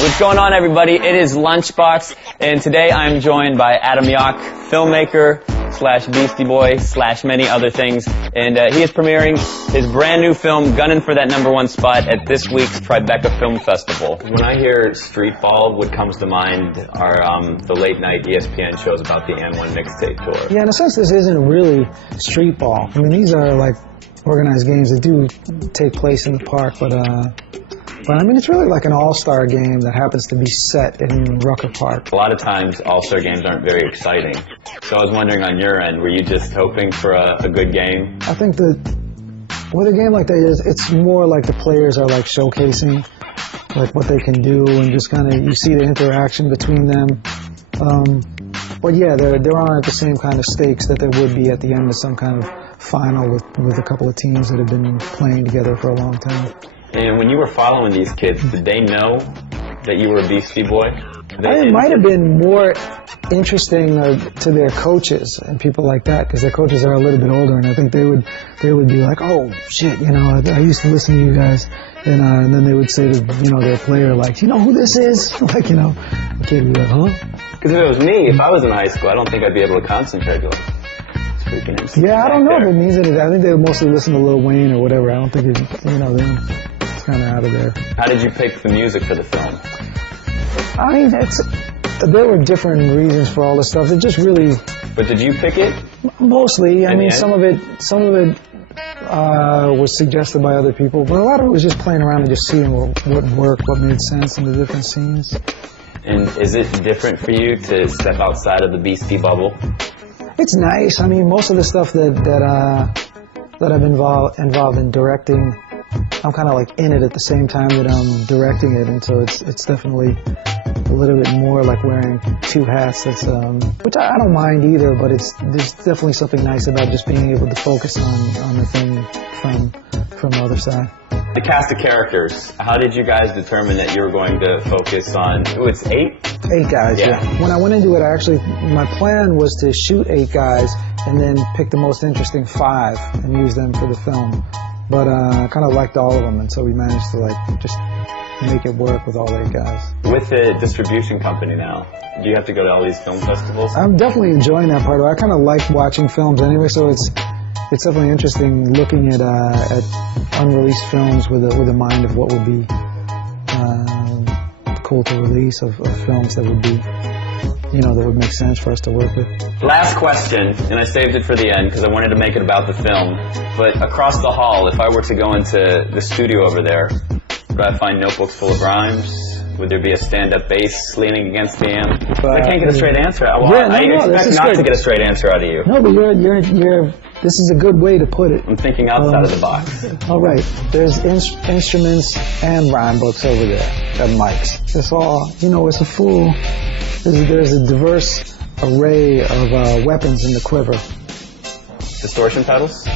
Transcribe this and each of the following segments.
What's going on, everybody? It is Lunchbox, and today I'm joined by Adam Yauch, filmmaker slash Beastie Boy slash many other things, and he is premiering his brand new film, gunning for that #1 spot at this week's Tribeca Film Festival. When I hear street ball, what comes to mind are the late night ESPN shows about the M1 mixtape tour. Yeah, in a sense, this isn't really street ball. I mean, these are like organized games that do take place in the park, but I mean, it's really like an all-star game that happens to be set in Rucker Park. A lot of times, all-star games aren't very exciting. So I was wondering on your end, were you just hoping for a good game? I think that with a game like that, it's more like the players are like showcasing like what they can do, and just kind of you see the interaction between them. But yeah, there aren't the same kind of stakes that there would be at the end of some kind of final with a couple of teams that have been playing together for a long time. And when you were following these kids, did they know that you were a Beastie Boy? It might have been more interesting to their coaches and people like that, because their coaches are a little bit older, and I think they would be like, oh shit, you know, I used to listen to you guys, and then they would say to their player, like, you know who this is? Like, the kid would be like, huh? Because if it was me, if I was in high school, I don't think I'd be able to concentrate. Like, yeah, I don't know if it means anything. I think they would mostly listen to Lil Wayne or whatever. I don't think it's kind of out of there. How did you pick the music for the film? I mean, there were different reasons for all this stuff. It just really. But did you pick it? Mostly. I mean, some of it was suggested by other people, but a lot of it was just playing around and just seeing what worked, what made sense in the different scenes. And is it different for you to step outside of the Beastie bubble? It's nice. I mean, most of the stuff that I've involved in directing, I'm kind of like in it at the same time that I'm directing it, and so it's definitely a little bit more like wearing two hats. That's which I don't mind either, but there's definitely something nice about just being able to focus on the thing from the other side. The cast of characters, how did you guys determine that you were going to focus on, it's 8? 8 guys, yeah. When I went into it, my plan was to shoot 8 guys and then pick the most interesting 5 and use them for the film. But I kind of liked all of them, and so we managed to just make it work with all 8 guys. With the distribution company now, do you have to go to all these film festivals? I'm definitely enjoying that part of it. I kind of like watching films anyway, so it's definitely interesting looking at unreleased films with a mind of what would be cool to release, of films that would be, that would make sense for us to work with. Last question, and I saved it for the end because I wanted to make it about the film, but across the hall, if I were to go into the studio over there, would I find notebooks full of rhymes? Would there be a stand-up bass leaning against the amp? I can't get a straight answer. I expect not to get a straight answer out of you. No, but this is a good way to put it. I'm thinking outside of the box. All right, there's instruments and rhyme books over there, and mics. It's all, it's a full. There's a diverse array of weapons in the quiver. Distortion pedals?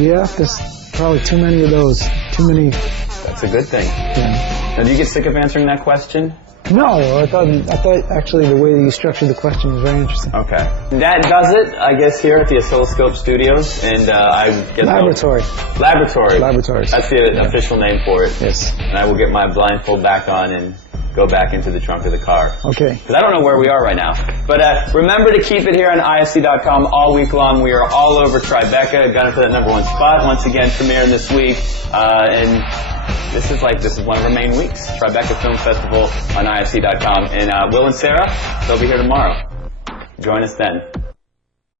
Yeah, there's probably too many of those. Too many. That's a good thing. Yeah. Now, do you get sick of answering that question? No, I thought actually the way that you structured the question was very interesting. Okay. That does it, I guess, here at the Oscilloscope Studios, and I guess Laboratory. Laboratories. That's the official name for it. Yes. And I will get my blindfold back on and go back into the trunk of the car. Okay. Because I don't know where we are right now. But remember to keep it here on IFC.com all week long. We are all over Tribeca, gunning for that #1 spot. Once again, premiering this week, and this is one of our main weeks. Tribeca Film Festival on IFC.com. And Will and Sarah, they'll be here tomorrow. Join us then.